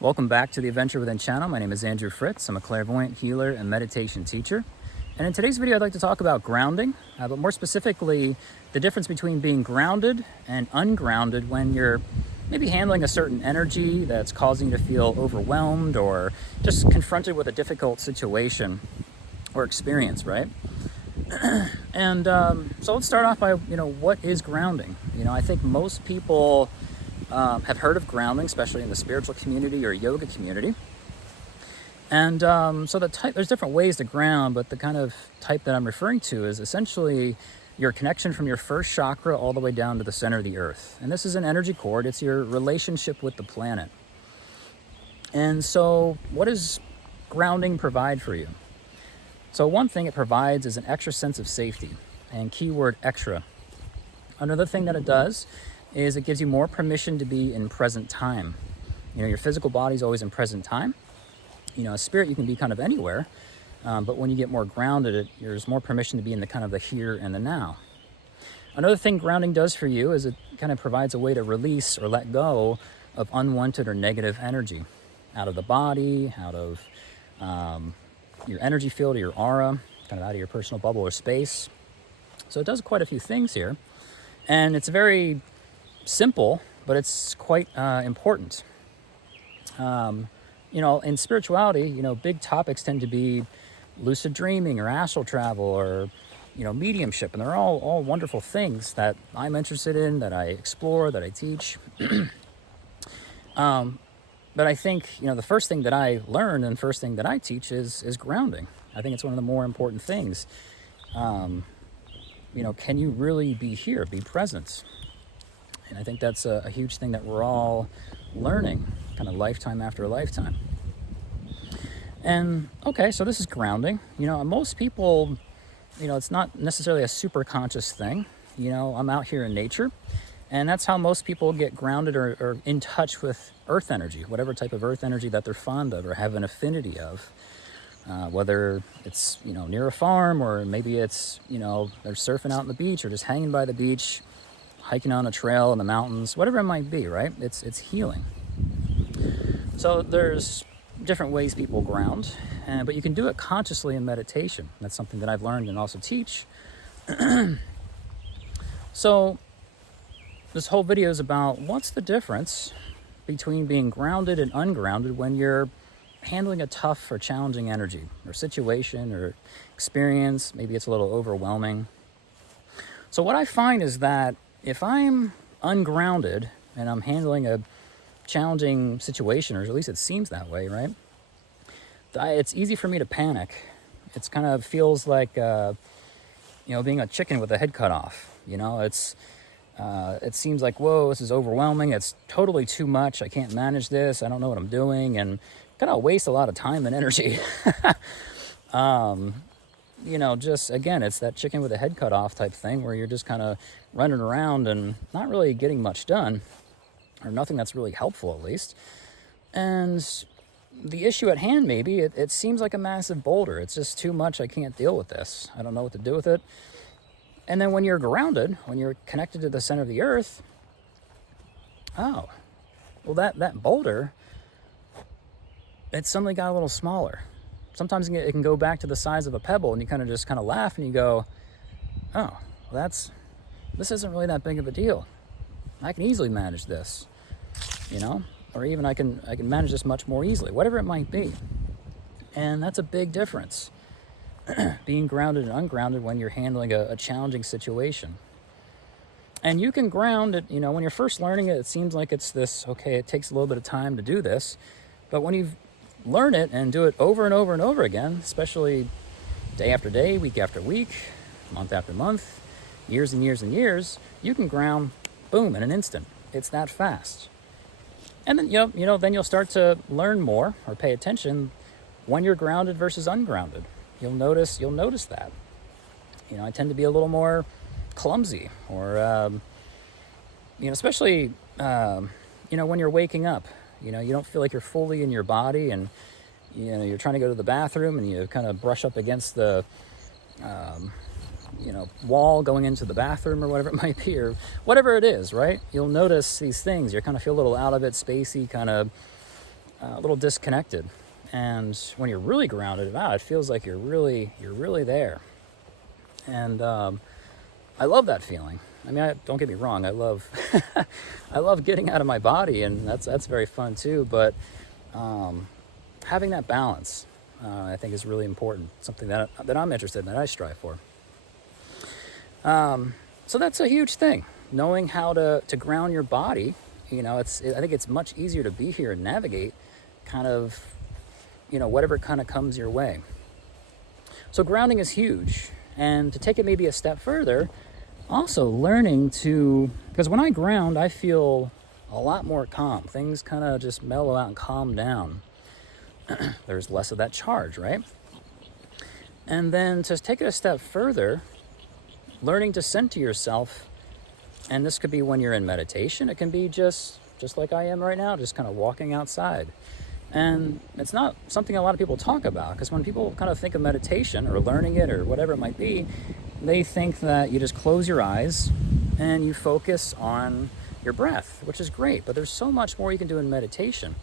Welcome back to the Adventure Within channel. My name is Andrew Fritz. I'm a clairvoyant, healer, and meditation teacher. And in today's video, I'd like to talk about grounding, but more specifically, the difference between being grounded and ungrounded when you're maybe handling a certain energy that's causing you to feel overwhelmed or just confronted with a difficult situation or experience, right? And so let's start off by, what is grounding? I think most people have heard of grounding, especially in the spiritual community or yoga community. And so there's different ways to ground, but the kind of type that I'm referring to is essentially your connection from your first chakra all the way down to the center of the earth. And this is an energy cord. It's your relationship with the planet. And so what does grounding provide for you? So one thing it provides is an extra sense of safety, and keyword extra. Another thing that it does is it gives you more permission to be in present time. Your physical body's always in present time. A spirit, you can be kind of anywhere, but when you get more grounded, there's more permission to be in the kind of the here and the now. Another thing grounding does for you is it kind of provides a way to release or let go of unwanted or negative energy out of the body, out of your energy field or your aura, kind of out of your personal bubble or space. So it does quite a few things here, and it's very simple, but it's quite important. In spirituality, big topics tend to be lucid dreaming or astral travel or, mediumship. And they're all wonderful things that I'm interested in, that I explore, that I teach. But I think, the first thing that I learn and the first thing that I teach is grounding. I think it's one of the more important things. Can you really be here, be present? And I think that's a huge thing that we're all learning, kind of lifetime after lifetime. And okay, so this is grounding. Most people, it's not necessarily a super conscious thing. I'm out here in nature, and that's how most people get grounded or in touch with earth energy, whatever type of earth energy that they're fond of or have an affinity of. Whether it's, near a farm, or maybe it's, they're surfing out on the beach or just hanging by the beach, hiking on a trail in the mountains, whatever it might be, right? It's healing. So there's different ways people ground, but you can do it consciously in meditation. That's something that I've learned and also teach. So this whole video is about what's the difference between being grounded and ungrounded when you're handling a tough or challenging energy or situation or experience. Maybe it's a little overwhelming. So what I find is that if I'm ungrounded and I'm handling a challenging situation, or at least it seems that way, right? It's easy for me to panic. It's kind of feels like, being a chicken with a head cut off. It seems like, whoa, this is overwhelming. It's totally too much. I can't manage this. I don't know what I'm doing, and kind of waste a lot of time and energy. Just again, it's that chicken with a head cut off type thing where you're just kind of running around and not really getting much done, or nothing that's really helpful, at least. And the issue at hand, maybe, it seems like a massive boulder. It's just too much. I can't deal with this. I don't know what to do with it. And then when you're grounded, when you're connected to the center of the earth, that boulder, it suddenly got a little smaller. Sometimes it can go back to the size of a pebble, and you kind of laugh and you go, this isn't really that big of a deal. I can easily manage this, or even I can manage this much more easily, whatever it might be. And that's a big difference, being grounded and ungrounded when you're handling a challenging situation. And you can ground it, when you're first learning it, it seems like it's this, okay, it takes a little bit of time to do this. But when you've learned it and do it over and over and over again, especially day after day, week after week, month after month, years and years and years, you can ground, boom, in an instant. It's that fast. And then, then you'll start to learn more or pay attention when you're grounded versus ungrounded. You'll notice that. I tend to be a little more clumsy, or, especially, when you're waking up, you don't feel like you're fully in your body, and, you're trying to go to the bathroom and you kind of brush up against the, wall going into the bathroom or whatever it might be, or whatever it is, right? You'll notice these things. You kind of feel a little out of it, spacey, kind of a little disconnected. And when you're really grounded, wow, it feels like you're really there. And I love that feeling. I mean, don't get me wrong, I love I love getting out of my body, and that's very fun too. But having that balance, I think, is really important. Something that I'm interested in, that I strive for. So that's a huge thing. Knowing how to ground your body. I think it's much easier to be here and navigate kind of, whatever kind of comes your way. So grounding is huge. And to take it maybe a step further, also learning to, because when I ground, I feel a lot more calm. Things kind of just mellow out and calm down. There's less of that charge, right? And then to take it a step further, learning to center yourself. And this could be when you're in meditation. It can be just like I am right now, just kind of walking outside. And it's not something a lot of people talk about, because when people kind of think of meditation or learning it or whatever it might be, they think that you just close your eyes and you focus on your breath, which is great. But there's so much more you can do in meditation.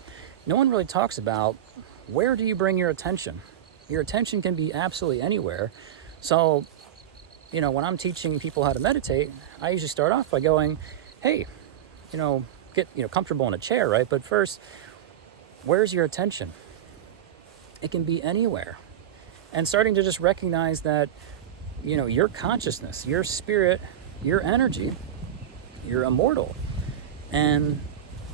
No one really talks about, where do you bring your attention? Your attention can be absolutely anywhere. So, when I'm teaching people how to meditate, I usually start off by going, hey, get comfortable in a chair, right? But first, where's your attention? It can be anywhere. And starting to just recognize that, your consciousness, your spirit, your energy, you're immortal. And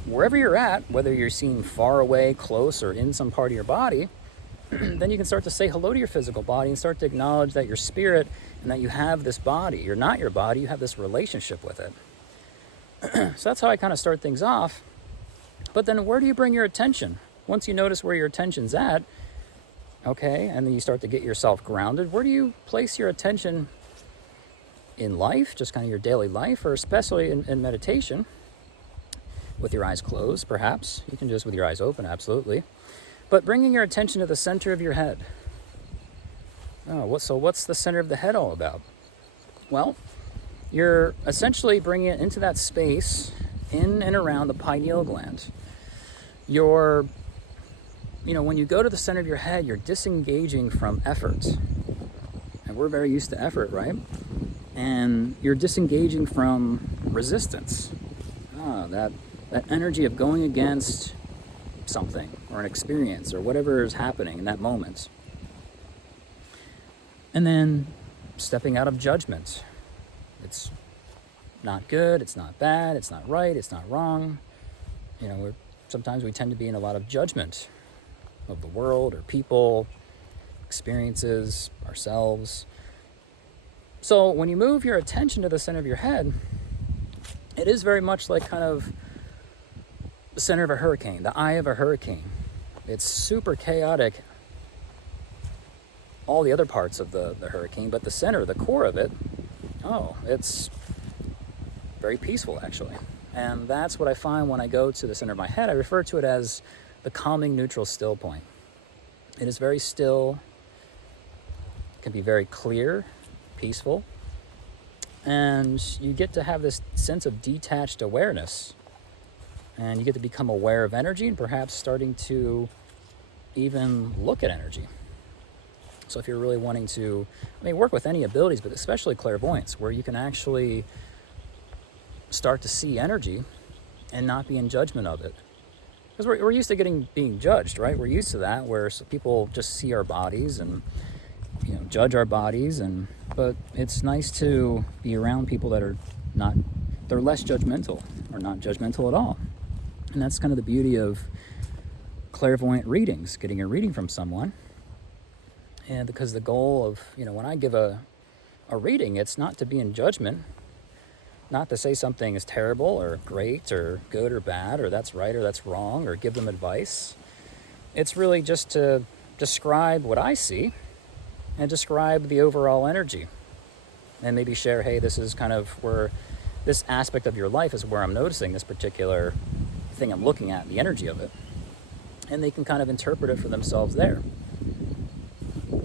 wherever you're at, whether you're seen far away, close, or in some part of your body, then you can start to say hello to your physical body and start to acknowledge that your spirit and that you have this body. You're not your body, you have this relationship with it. So that's how I kind of start things off. But then where do you bring your attention? Once you notice where your attention's at, okay, and then you start to get yourself grounded, where do you place your attention in life, just kind of your daily life, or especially in meditation? With your eyes closed, perhaps. You can just with your eyes open, absolutely. But bringing your attention to the center of your head. So what's the center of the head all about? Well, you're essentially bringing it into that space in and around the pineal gland. When you go to the center of your head, you're disengaging from effort. And we're very used to effort, right? And you're disengaging from resistance. That energy of going against something or an experience or whatever is happening in that moment. And then stepping out of judgment. It's not good, it's not bad, it's not right, it's not wrong. Sometimes we tend to be in a lot of judgment of the world or people, experiences, ourselves. So when you move your attention to the center of your head, it is very much like kind of the center of a hurricane, the eye of a hurricane. It's super chaotic, all the other parts of the hurricane, but the center, the core of it, it's very peaceful, actually. And that's what I find when I go to the center of my head. I refer to it as the calming, neutral, still point. It is very still, can be very clear, peaceful, and you get to have this sense of detached awareness. And you get to become aware of energy and perhaps starting to even look at energy. So if you're really wanting to, work with any abilities, but especially clairvoyance, where you can actually start to see energy and not be in judgment of it. Because we're used to being judged, right? We're used to that, where people just see our bodies and judge our bodies, but it's nice to be around people that are they're less judgmental or not judgmental at all. And that's kind of the beauty of clairvoyant readings, getting a reading from someone. And because the goal of, when I give a reading, it's not to be in judgment, not to say something is terrible or great or good or bad or that's right or that's wrong or give them advice. It's really just to describe what I see and describe the overall energy. And maybe share, hey, this is kind of where this aspect of your life is where I'm noticing this particular thing I'm looking at, the energy of it. And they can kind of interpret it for themselves there.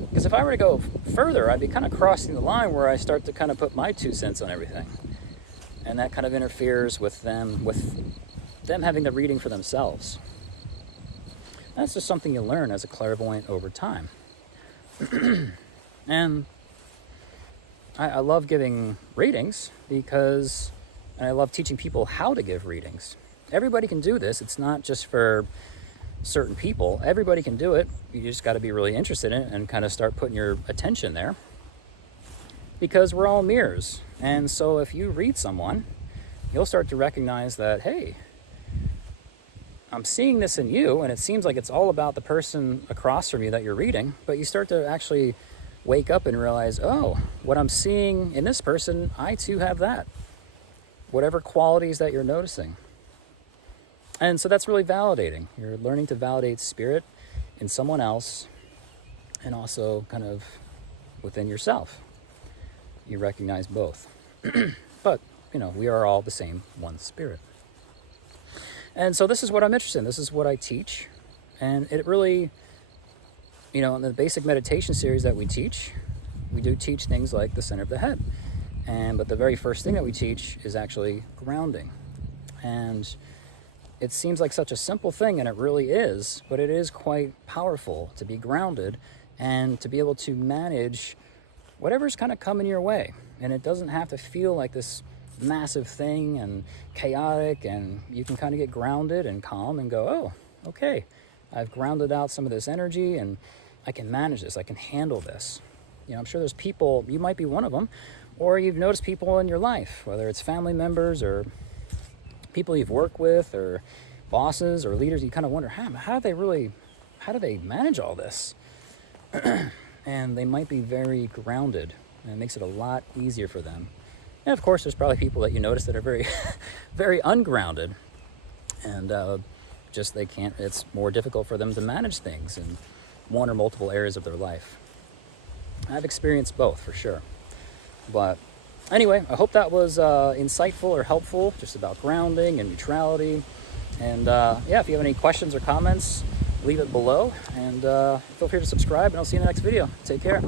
Because if I were to go further, I'd be kind of crossing the line where I start to kind of put my 2 cents on everything. And that kind of interferes with them having the reading for themselves. That's just something you learn as a clairvoyant over time. And I love giving readings because I love teaching people how to give readings. Everybody can do this. It's not just for certain people. Everybody can do it. You just got to be really interested in it and kind of start putting your attention there, because we're all mirrors. And so if you read someone, you'll start to recognize that, hey, I'm seeing this in you, and it seems like it's all about the person across from you that you're reading, but you start to actually wake up and realize, oh, what I'm seeing in this person, I too have that. Whatever qualities that you're noticing. And so that's really validating. You're learning to validate spirit in someone else and also kind of within yourself. You recognize both. But, we are all the same one spirit. And so this is what I'm interested in. This is what I teach. And it really, in the basic meditation series that we teach, we do teach things like the center of the head. But the very first thing that we teach is actually grounding. And it seems like such a simple thing, and it really is, but it is quite powerful to be grounded and to be able to manage whatever's kind of coming your way. And it doesn't have to feel like this massive thing and chaotic, and you can kind of get grounded and calm and go, oh, okay, I've grounded out some of this energy and I can manage this, I can handle this. I'm sure there's people, you might be one of them, or you've noticed people in your life, whether it's family members or people you've worked with or bosses or leaders, you kind of wonder, how do they manage all this? And they might be very grounded, and it makes it a lot easier for them. And of course, there's probably people that you notice that are very, very ungrounded, and they can't, it's more difficult for them to manage things in one or multiple areas of their life. I've experienced both for sure. But anyway, I hope that was insightful or helpful, just about grounding and neutrality. And if you have any questions or comments, leave it below, and feel free to subscribe, and I'll see you in the next video. Take care.